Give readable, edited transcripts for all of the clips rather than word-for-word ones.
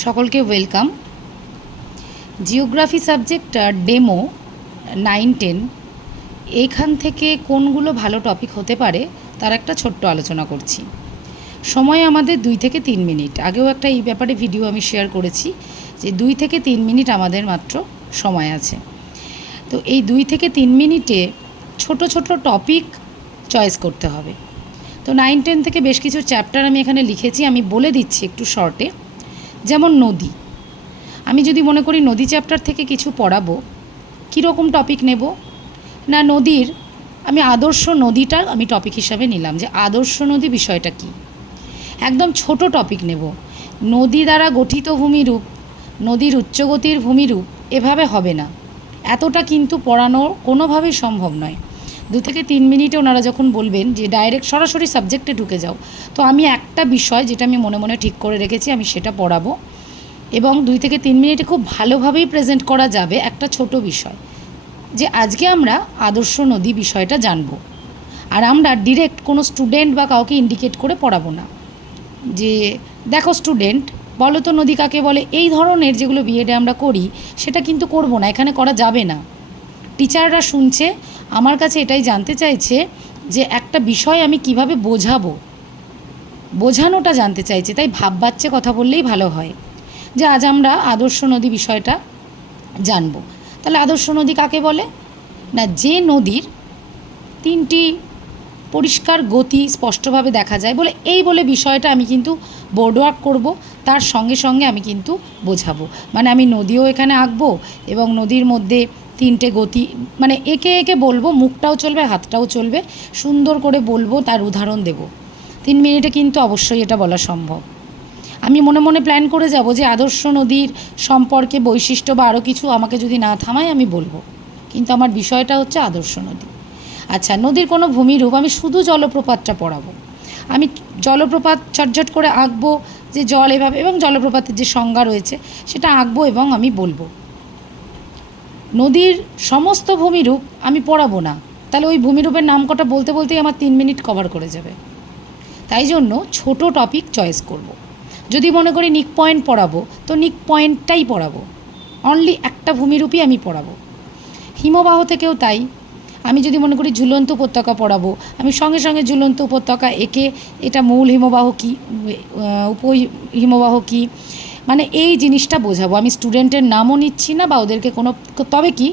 সকলকে welcome. Geography সাবজেক্টটার demo 9-10 এইখান থেকে কোনগুলো ভালো টপিক হতে পারে তার একটা ছোট্ট আলোচনা করছি। সময় আমাদের 2 থেকে 3 মিনিট। আগেও একটা এই ব্যাপারে ভিডিও আমি শেয়ার করেছি যে 2 থেকে 3 মিনিট আমাদের মাত্র সময় আছে। তো এই 2 থেকে 3 মিনিটে ছোট ছোট টপিক চয়েস করতে হবে। তো 9-10 থেকে বেশ কিছু চ্যাপ্টার আমি এখানে লিখেছি, আমি বলে দিচ্ছি একটু শর্টে। যেমন নদী, আমি যদি মনে করি নদী চ্যাপ্টার থেকে কিছু পড়াবো, কীরকম টপিক নেব না, নদীর আমি আদর্শ নদীটা আমি টপিক হিসাবে নিলাম যে আদর্শ নদী বিষয়টা কি। একদম ছোট টপিক নেব, নদী দ্বারা গঠিত ভূমিরূপ, নদীর উচ্চগতির ভূমিরূপ, এভাবে হবে না, এতটা কিন্তু পড়ানো কোনোভাবেই সম্ভব নয়। 2 থেকে 3 মিনিটে ওনারা যখন বলবেন যে ডাইরেক্ট সরাসরি সাবজেক্টে ঢুকে যাও, তো আমি একটা বিষয় যেটা আমি মনে মনে ঠিক করে রেখেছি আমি সেটা পড়াবো, এবং 2 থেকে 3 মিনিটে খুব ভালোভাবেই প্রেজেন্ট করা যাবে একটা ছোট বিষয়, যে আজকে আমরা আদর্শ নদী বিষয়টা জানব। আর আমরা ডিরেক্ট কোনো স্টুডেন্ট বা কাউকে ইন্ডিকেট করে পড়াবো না যে দেখো স্টুডেন্ট বলো তো নদী কাকে বলে, এই ধরনের যেগুলো বিএডে আমরা করি সেটা কিন্তু করব না, এখানে করা যাবে না। টিচাররা শুনছে, আমার কাছে এটাই জানতে চাইছে যে একটা বিষয় আমি কিভাবে বোঝাবো, বোঝানোটা জানতে চাইছে, তাই ভাব বাচ্চা কথা বললেই ভালো হয়। যে আজ আমরা আদর্শ নদী বিষয়টা জানব। তাহলে আদর্শ নদী কাকে বলে না, যে নদীর 3টি পরিষ্কার গতি স্পষ্টভাবে দেখা যায় বলে, এই বলে বিষয়টা আমি কিন্তু বোর্ড ওয়ার্ক করবো, তার সঙ্গে সঙ্গে আমি কিন্তু বোঝাবো। মানে আমি নদীও এখানে আঁকবো এবং নদীর মধ্যে 3টে গতি, মানে একে একে বলবো, মুখটাও চলবে হাতটাও চলবে, সুন্দর করে বলবো, তার উদাহরণ দেব। 3 মিনিটে কিন্তু অবশ্যই এটা বলা সম্ভব। আমি মনে মনে প্ল্যান করে যাব যে আদর্শ নদীর সম্পর্কে বৈশিষ্ট্য বা আরও কিছু আমাকে যদি না থামায় আমি বলবো, কিন্তু আমার বিষয়টা হচ্ছে আদর্শ নদী। আচ্ছা, নদীর কোনো ভূমিরূপ, আমি শুধু জলপ্রপাতটা পড়াবো, আমি জলপ্রপাত চটঝট করে আঁকবো যে জল এভাবে, এবং জলপ্রপাতের যে সংজ্ঞা রয়েছে সেটা আঁকবো এবং আমি বলবো। নদীর সমস্ত ভূমিরূপ আমি পড়াবো না, তাহলে ওই ভূমিরূপের নাম কটা বলতে বলতেই আমার 3 মিনিট কভার করে যাবে। তাই জন্য ছোট টপিক চয়েস করব। যদি মনে করি নিক পয়েন্ট পড়াবো, তো নিক পয়েন্টটাই পড়াবো, অনলি একটা ভূমিরূপই আমি পড়াবো। হিমবাহ থেকেও তাই, আমি যদি মনে করি ঝুলন্ত উপত্যকা পড়াবো, আমি সঙ্গে সঙ্গে ঝুলন্ত উপত্যকা এঁকে এটা মূল হিমবাহ কী, উপ হিমবাহ কী, মানে এই জিনিসটা বোঝাবো। আমি স্টুডেন্টের নামও নিচ্ছি না বা ওদেরকে কোনো, তবে কি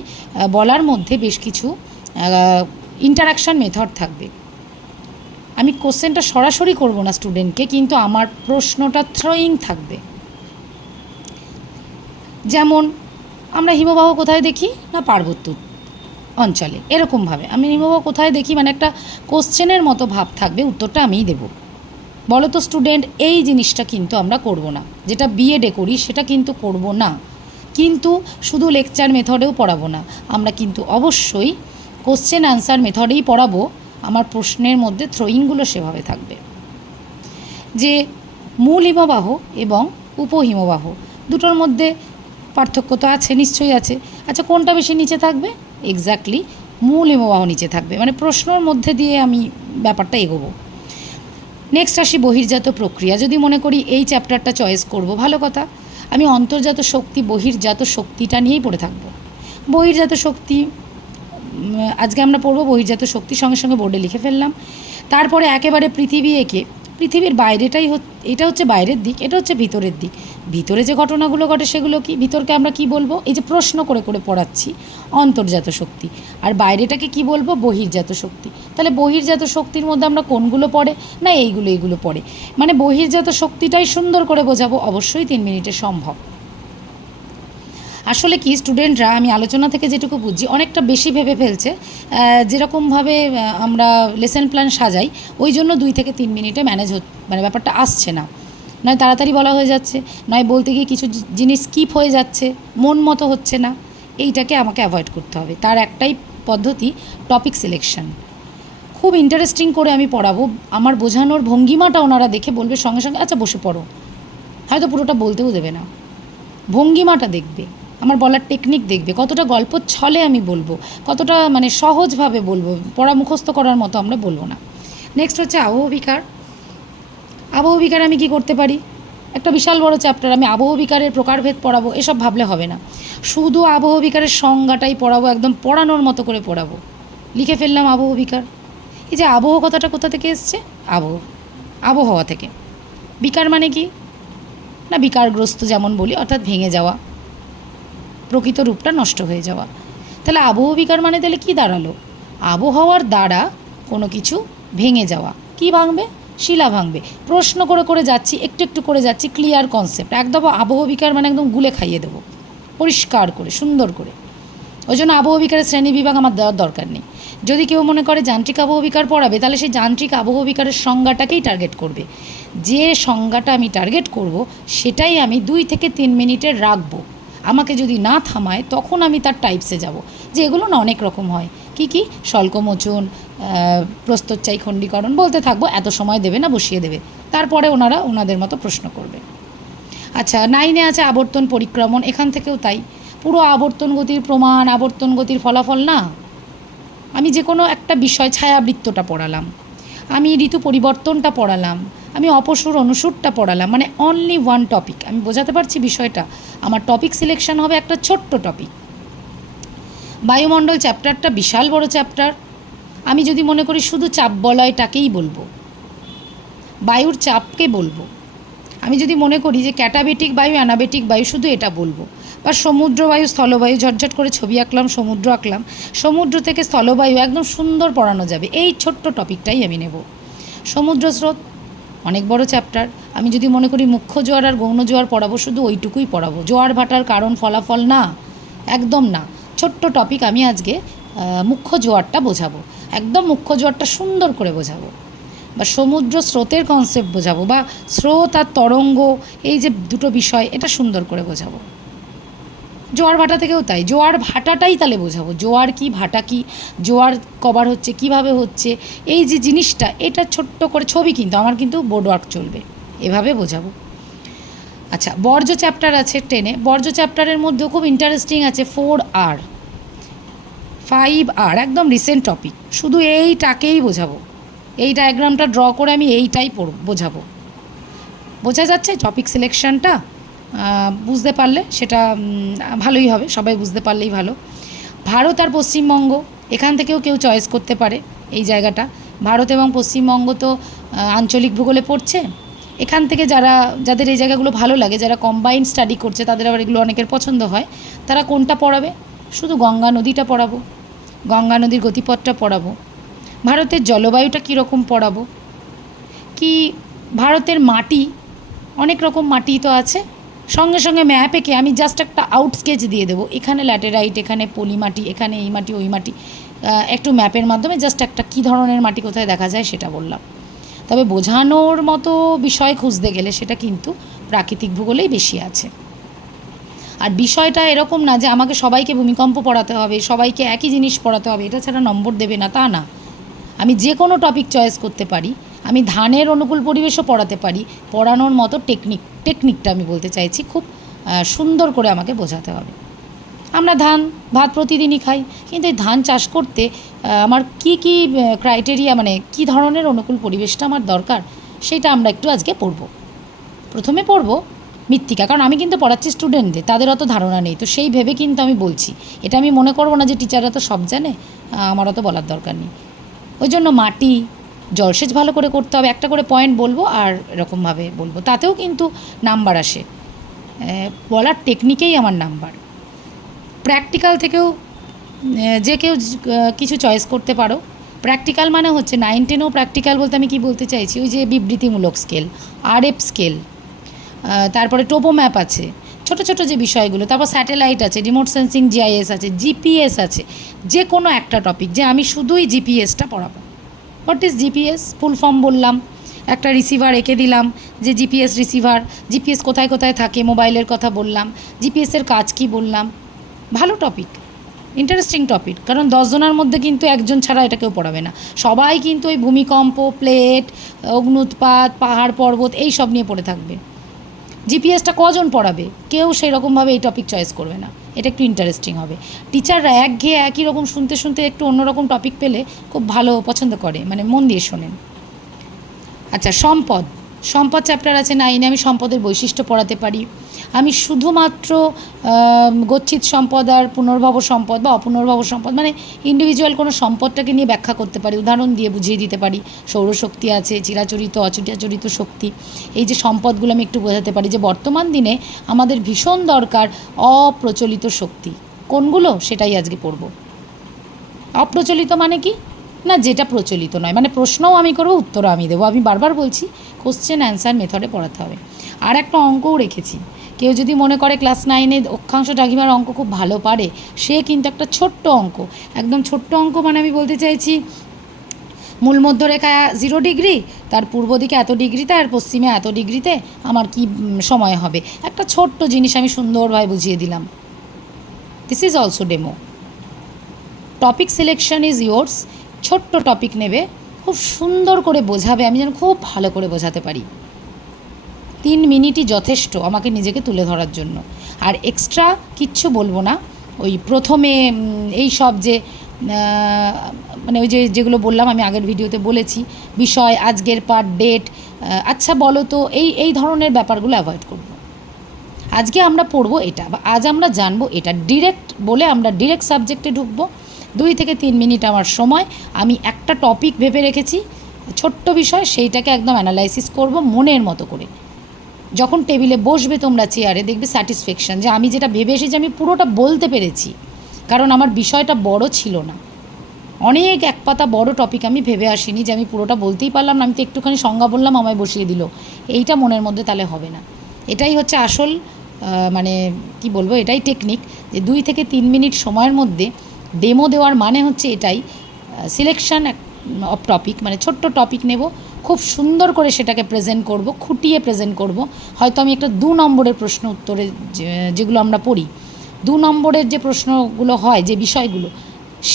বলার মধ্যে বেশ কিছু ইন্টারাকশান মেথড থাকবে। আমি কোশ্চেনটা সরাসরি করব না স্টুডেন্টকে, কিন্তু আমার প্রশ্নটা থ্রোয়িং থাকবে। যেমন আমরা হিমবাহ কোথায় দেখি না, পার্বত্য অঞ্চলে, এরকমভাবে আমি হিমবাহ কোথায় দেখি, মানে একটা কোশ্চেনের মতো ভাব থাকবে, উত্তরটা আমিই দেব। বলো তো স্টুডেন্ট, এই জিনিসটা কিন্তু আমরা করব না, যেটা বিএডে করি সেটা কিন্তু করব না। কিন্তু শুধু লেকচার মেথডেও পড়াবো না, আমরা কিন্তু অবশ্যই কোশ্চেন আনসার মেথডেই পড়াবো। আমার প্রশ্নের মধ্যে থ্রোয়িংগুলো সেভাবে থাকবে যে মূল হিমবাহ এবং উপহিমবাহ দুটোর মধ্যে পার্থক্য তো আছে, নিশ্চয়ই আছে। আচ্ছা, কোনটা বেশি নিচে থাকবে? এক্স্যাক্টলি মূল হিমবাহ নিচে থাকবে, মানে প্রশ্নর মধ্যে দিয়ে আমি ব্যাপারটা এগোবো। নেক্সট আসি বহির্জাত প্রক্রিয়া। যদি মনে করি এই চ্যাপ্টারটা চয়েস করব, ভালো কথা, আমি অন্তর্জাত শক্তি বহির্জাত শক্তিটা নিয়েই পড়ে থাকবো। বহির্জাত শক্তি আজকে আমরা পড়বো, বহির্জাত শক্তি সঙ্গে সঙ্গে বোর্ডে লিখে ফেললাম। তারপরে একেবারে পৃথিবী এঁকে, পৃথিবীর বাইরেটাই এটা হচ্ছে বাইরের দিক, এটা হচ্ছে ভিতরের দিক। ভিতরে যে ঘটনাগুলো ঘটে সেগুলো কি, ভিতরকে আমরা কি বলবো, এই যে প্রশ্ন করে করে পড়াচ্ছি অন্তর্জাত শক্তি, আর বাইরেটাকে কি বলবো, বহির্জাত শক্তি। তাহলে বহির্জাত শক্তির মধ্যে আমরা কোনগুলো পড়ে না, এইগুলো পড়ে, মানে বহির্জাত শক্তিটাই সুন্দর করে বোঝাবো। অবশ্যই 3 মিনিটে সম্ভব। আসলে কি স্টুডেন্টরা, আমি আলোচনা থেকে যেটুকু বুঝছি, অনেকটা বেশি ভেবে ফেলছে। যেরকমভাবে আমরা লেসন প্ল্যান সাজাই, ওই জন্য 2 থেকে 3 মিনিটে ম্যানেজ মানে ব্যাপারটা আসছে না। নয় তাড়াতাড়ি বলা হয়ে যাচ্ছে, নয় বলতে গিয়ে কিছু জিনিস স্কিপ হয়ে যাচ্ছে, মন মতো হচ্ছে না। এইটাকে আমাকে অ্যাভয়েড করতে হবে। তার একটাই পদ্ধতি, টপিক সিলেকশন। খুব ইন্টারেস্টিং করে আমি পড়াবো, আমার বোঝানোর ভঙ্গিমাটা ওনারা দেখে বলবে সঙ্গে সঙ্গে আচ্ছা বসে পড়ো, হয়তো পুরোটা বলতেও দেবে না, ভঙ্গিমাটা দেখবে, আমার বলার টেকনিক দেখবে, কতটা গল্প ছলে আমি বলবো, কতটা মানে সহজভাবে বলবো, পড়া মুখস্থ করার মতো আমরা বলবো না। নেক্সট হচ্ছে আবহবিকার। আবহবিকার আমি কি করতে পারি, একটা বিশাল বড় চ্যাপ্টার, আমি আবহবিকারের প্রকারভেদ পড়াবো এসব ভাবলে হবে না। শুধু আবহবিকারের সংজ্ঞাটাই পড়াবো, একদম পড়ানোর মতো করে পড়াবো। লিখে ফেললাম আবহবিকার। এই যে আবহ কথাটা কোথা থেকে এসছে? আবহাওয়া থেকে। বিকার মানে কি না, বিকারগ্রস্ত যেমন বলি, অর্থাৎ ভেঙে যাওয়া, প্রকৃত রূপটা নষ্ট হয়ে যাওয়া। তাহলে আবহবিকার মানে তাহলে কী দাঁড়ালো? আবহাওয়ার দ্বারা কোনো কিছু ভেঙে যাওয়া। কি ভাঙবে? শিলা ভাঙবে। প্রশ্ন করে করে যাচ্ছি, একটু একটু করে যাচ্ছি, ক্লিয়ার কনসেপ্ট। একদম আবহবিকার মানে একদম গুলে খাইয়ে দেবো পরিষ্কার করে, সুন্দর করে। ওই জন্য আবহবিকারের শ্রেণী বিভাগ আমার দেওয়ার দরকার নেই। যদি কেউ মনে করে যান্ত্রিক আবহবিকার পড়াবে, তাহলে সেই যান্ত্রিক আবহবিকারের সংজ্ঞাটাকেই টার্গেট করবে। যে সংজ্ঞাটা আমি টার্গেট করব, সেটাই আমি 2 থেকে 3 মিনিটের রাখবো। আমাকে যদি না থামায়, তখন আমি তার টাইপসে যাব, যে এগুলো না অনেক রকম হয়। কি কি? স্বল্পমোচন, প্রস্তরচায়ী খণ্ডীকরণ, বলতে থাকবো। এত সময় দেবে না, বসিয়ে দেবে। তারপরে ওনারা ওনাদের মতো প্রশ্ন করবে। আচ্ছা, 9-এ আছে আবর্তন পরিক্রমণ। এখান থেকেও তাই, পুরো আবর্তন গতির প্রমাণ, আবর্তন গতির ফলাফল না। আমি যে কোনো একটা বিষয়, ছায়াবৃত্তটা পড়ালাম, আমি ঋতু পরিবর্তনটা পড়ালাম, আমি অপসুর অনুসুরটা পড়ালাম, মানে অনলি ওয়ান টপিক। আমি বোঝাতে পারছি বিষয়টা? আমার টপিক সিলেকশন হবে একটা ছোট্ট টপিক। বায়ুমণ্ডল চ্যাপ্টারটা বিশাল বড় চ্যাপ্টার। আমি যদি মনে করি শুধু চাপ বলয়টাকেই বলবো, বায়ুর চাপকে বলবো, আমি যদি মনে করি যে ক্যাটাবেটিক বায়ু, অ্যানাবেটিক বায়ু, শুধু এটা বলবো, বা সমুদ্র বায়ু, স্থলবায়ু, ঝটঝট করে ছবি আঁকলাম, সমুদ্র আঁকলাম, সমুদ্র থেকে স্থলবায়ু, একদম সুন্দর পড়ানো যাবে। এই ছোট্ট টপিকটাই আমি নেব। সমুদ্র স্রোত অনেক বড় চ্যাপ্টার। আমি যদি মনে করি মুখ্য জোয়ার আর গৌণ জোয়ার পড়াবো, শুধু ওইটুকুই পড়াবো। জোয়ার ভাটার কারণ ফলাফল না, একদম না। ছোট্ট টপিক। আমি আজকে মুখ্য জোয়ারটা বোঝাবো, একদম মুখ্য জোয়ারটা সুন্দর করে বোঝাবো, বা সমুদ্র স্রোতের কনসেপ্ট বোঝাবো, বা স্রোত আর তরঙ্গ, এই যে দুটো বিষয়, এটা সুন্দর করে বোঝাবো। জোয়ার ভাটা থেকেও তাই, জোয়ার ভাটাটাই তাহলে বোঝাবো। জোয়ার কি, ভাটা কি, জোয়ার কবার হচ্ছে, কিভাবে হচ্ছে, এই যে জিনিসটা, এটা ছোট্ট করে ছবি, কিন্তু আমার কিন্তু বোর্ড ওয়ার্ক চলবে, এভাবে বোঝাবো। আচ্ছা, বর্জ্য চ্যাপ্টার আছে 10-এ। বর্জ্য চ্যাপ্টারের মধ্যেও খুব ইন্টারেস্টিং আছে 4R, 5R, একদম রিসেন্ট টপিক। শুধু এইটাকেই বোঝাবো। এই ডায়াগ্রামটা ড্র করে আমি এইটাই বোঝাবো। বোঝা যাচ্ছে টপিক সিলেকশানটা? বুঝতে পারলে সেটা ভালোই হবে, সবাই বুঝতে পারলেই ভালো। ভারত আর পশ্চিমবঙ্গ, এখান থেকেও কেউ চয়েস করতে পারে এই জায়গাটা। ভারত এবং পশ্চিমবঙ্গ তো আঞ্চলিক ভূগোলে পড়ছে। এখান থেকে যাদের এই জায়গাগুলো ভালো লাগে, যারা কম্বাইন্ড স্টাডি করছে, তাদের আবার এগুলো অনেকের পছন্দ হয়, তারা কোনটা পড়াবে? শুধু গঙ্গা নদীটা পড়াবো, গঙ্গা নদীর গতিপথটা পড়াবো। ভারতের জলবায়ুটা কীরকম পড়াবো, কি ভারতের মাটি, অনেক রকম মাটি তো আছে। সঙ্গে সঙ্গে ম্যাপ এঁকে আমি জাস্ট একটা আউট স্কেচ দিয়ে দেবো, এখানে ল্যাটেরাইট, এখানে পলি মাটি, এখানে এই মাটি, ওই মাটি, একটু ম্যাপের মাধ্যমে জাস্ট একটা কী ধরনের মাটি কোথায় দেখা যায় সেটা বললাম। তবে বোঝানোর মতো বিষয় খুঁজতে গেলে সেটা কিন্তু প্রাকৃতিক ভূগোলেই বেশি আছে। আর বিষয়টা এরকম না যে আমাকে সবাইকে ভূমিকম্প পড়াতে হবে, সবাইকে একই জিনিস পড়াতে হবে, এটা ছাড়া নম্বর দেবে না, তা না। আমি যে কোনো টপিক চয়েস করতে পারি। আমি ধানের অনুকূল পরিবেশও পড়াতে পারি। পড়ানোর মতো টেকনিকটা আমি বলতে চাইছি, খুব সুন্দর করে আমাকে বোঝাতে হবে। আমরা ভাত প্রতিদিনই খাই, কিন্তু এই ধান চাষ করতে আমার কি কি ক্রাইটেরিয়া, মানে কি ধরনের অনুকূল পরিবেশটা আমার দরকার, সেটা আমরা একটু আজকে পড়ব। প্রথমে পড়ব মৃত্তিকা, কারণ আমি কিন্তু পড়াচ্ছি স্টুডেন্টদের, তাদের অত ধারণা নেই, তো সেই ভেবে কিন্তু আমি বলছি। এটা আমি মনে করবো না যে টিচাররা তো সব জানে, আমার অত বলার দরকার নেই। ওই জন্য মাটি, জলসেচ ভালো করে করতে হবে, একটা করে পয়েন্ট বলবো আর এরকমভাবে বলবো, তাতেও কিন্তু নাম্বার আসে। বলার টেকনিকেই আমার নাম্বার। প্র্যাকটিক্যাল থেকেও যে কেউ কিছু চয়েস করতে পারো। প্র্যাকটিক্যাল মানে হচ্ছে 9-10-এও প্র্যাকটিক্যাল বলতে আমি কী বলতে চাইছি, ওই যে বিবৃতিমূলক স্কেল, RF স্কেল, তারপরে টোপো ম্যাপ আছে, ছোটো ছোটো যে বিষয়গুলো, তারপর স্যাটেলাইট আছে, রিমোট সেন্সিং GIS আছে, GPS আছে। যে কোনো একটা টপিক যে আমি শুধুই GPSটা পড়াবো। What is GPS? Full form বললাম, একটা রিসিভার এঁকে দিলাম যে GPS রিসিভার, GPS কোথায় কোথায় থাকে, মোবাইলের কথা বললাম, GPSের কাজ কী বললাম। ভালো টপিক, ইন্টারেস্টিং টপিক, কারণ 10 জনের মধ্যে কিন্তু একজন ছাড়া এটা কেউ পড়াবে না। সবাই কিন্তু ওই ভূমিকম্প, প্লেট, অগ্নুৎপাত, পাহাড় পর্বত, এই সব নিয়ে পড়ে থাকবে। GPSটা কজন পড়াবে? কেউ সেই রকমভাবে এই টপিক চয়েস করবে না। এটা একটু ইন্টারেস্টিং হবে। টিচাররা একঘেয়ে একই রকম শুনতে শুনতে একটু অন্যরকম টপিক পেলে খুব ভালো পছন্দ করে, মানে মন দিয়ে শোনেন। আচ্ছা, সম্পদ, সম্পদ চ্যাপ্টার আছে 9-এ, আমি সম্পদের বৈশিষ্ট্য পড়াতে পারি। আমি শুধুমাত্র গচ্ছিত সম্পদ আর পুনর্ভব সম্পদ বা অপুনর্ভব সম্পদ মানে ইন্ডিভিজুয়াল কোনো সম্পদটাকে নিয়ে ব্যাখ্যা করতে পারি, উদাহরণ দিয়ে বুঝিয়ে দিতে পারি। সৌরশক্তি আছে, চিরাচরিত অচিরাচরিত শক্তি, এই যে সম্পদগুলো আমি একটু বোঝাতে পারি যে বর্তমান দিনে আমাদের ভীষণ দরকার অপ্রচলিত শক্তি। কোনগুলো সেটাই আজকে পড়ব। অপ্রচলিত মানে কি না, যেটা প্রচলিত নয়, মানে প্রশ্নও আমি করবো, উত্তরও আমি দেবো। আমি বারবার বলছি কোশ্চেন অ্যান্সার মেথডে পড়াতে হবে। আর একটা অঙ্কও রেখেছি, কেউ যদি মনে করে ক্লাস 9-এ অক্ষাংশ দ্রাঘিমার অঙ্ক খুব ভালো পারে, সে কিন্তু একটা ছোট্ট অঙ্ক, একদম ছোট্ট অঙ্ক, মানে আমি বলতে চাইছি মূল মধ্যরেখা 0 ডিগ্রি, তার পূর্ব দিকে এত ডিগ্রিতে আর পশ্চিমে এত ডিগ্রিতে আমার কি সময় হবে, একটা ছোট্ট জিনিস আমি সুন্দরভাবে বুঝিয়ে দিলাম। This is also demo. Topic selection is yours. ছোট্ট টপিক নেবে, খুব সুন্দর করে বোঝাবে, আমি যেন খুব ভালো করে বোঝাতে পারি। 3 মিনিটই যথেষ্ট আমাকে নিজেকে তুলে ধরার জন্য, আর এক্সট্রা কিচ্ছু বলবো না। ওই প্রথমে এই সব যে মানে ওই যেগুলো বললাম, আমি আগের ভিডিওতে বলেছি, বিষয়, আজকের পার্ট, ডেট, আচ্ছা বলো তো, এই ধরনের ব্যাপারগুলো অ্যাভয়েড করব। আজকে আমরা পড়বো এটা, বা আজ আমরা জানবো এটা, ডিরেক্ট বলে আমরা ডিরেক্ট সাবজেক্টে ঢুকবো। 2 থেকে 3 মিনিট আমার সময়, আমি একটা টপিক ভেবে রেখেছি, ছোট্ট বিষয়, সেইটাকে একদম অ্যানালাইসিস করব মনের মতো করে। যখন টেবিলে বসবে তোমরা চেয়ারে, দেখবে স্যাটিসফ্যাকশান যে আমি যেটা ভেবে এসেছি আমি পুরোটা বলতে পেরেছি, কারণ আমার বিষয়টা বড় ছিল না। অনেক এক পাতা বড় টপিক আমি ভেবে আসিনি যে আমি পুরোটা বলতেই পারলাম না, আমি তো একটুখানি সংজ্ঞা বললাম, আমায় বসিয়ে দিল, এইটা মনের মধ্যে তাহলে হবে না। এটাই হচ্ছে আসল মানে কি বলবো, এটাই টেকনিক, যে 2 থেকে 3 মিনিট সময়ের মধ্যে ডেমো দেওয়ার মানে হচ্ছে এটাই। সিলেকশান অফ টপিক, মানে ছোট্ট টপিক নেব, খুব সুন্দর করে সেটাকে প্রেজেন্ট করব, খুঁটিয়ে প্রেজেন্ট করব। হয়তো আমি একটা 2 নম্বরের প্রশ্ন উত্তরে যেগুলো আমরা পড়ি, 2 নম্বরের যে প্রশ্নগুলো হয়, যে বিষয়গুলো,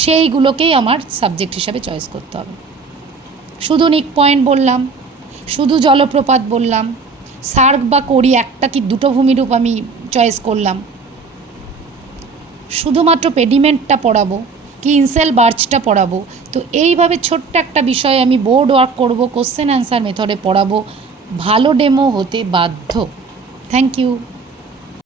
সেইগুলোকেই আমার সাবজেক্ট হিসাবে চয়েস করতে হবে। শুধু নিক পয়েন্ট বললাম, শুধু জলপ্রপাত বললাম, সার্ক বা করি একটা কি দুটো ভূমিরূপ আমি চয়েস করলাম, শুধুমাত্র পেডিমেন্টটা পড়াবো কি ইনসেল বার্চটা পড়াবো, তো এইভাবে ছোট্ট একটা বিষয় আমি বোর্ড ওয়ার্ক করব, কোশ্চেন অ্যান্সার মেথডে পড়াবো, ভালো ডেমো হতে বাধ্য। Thank you.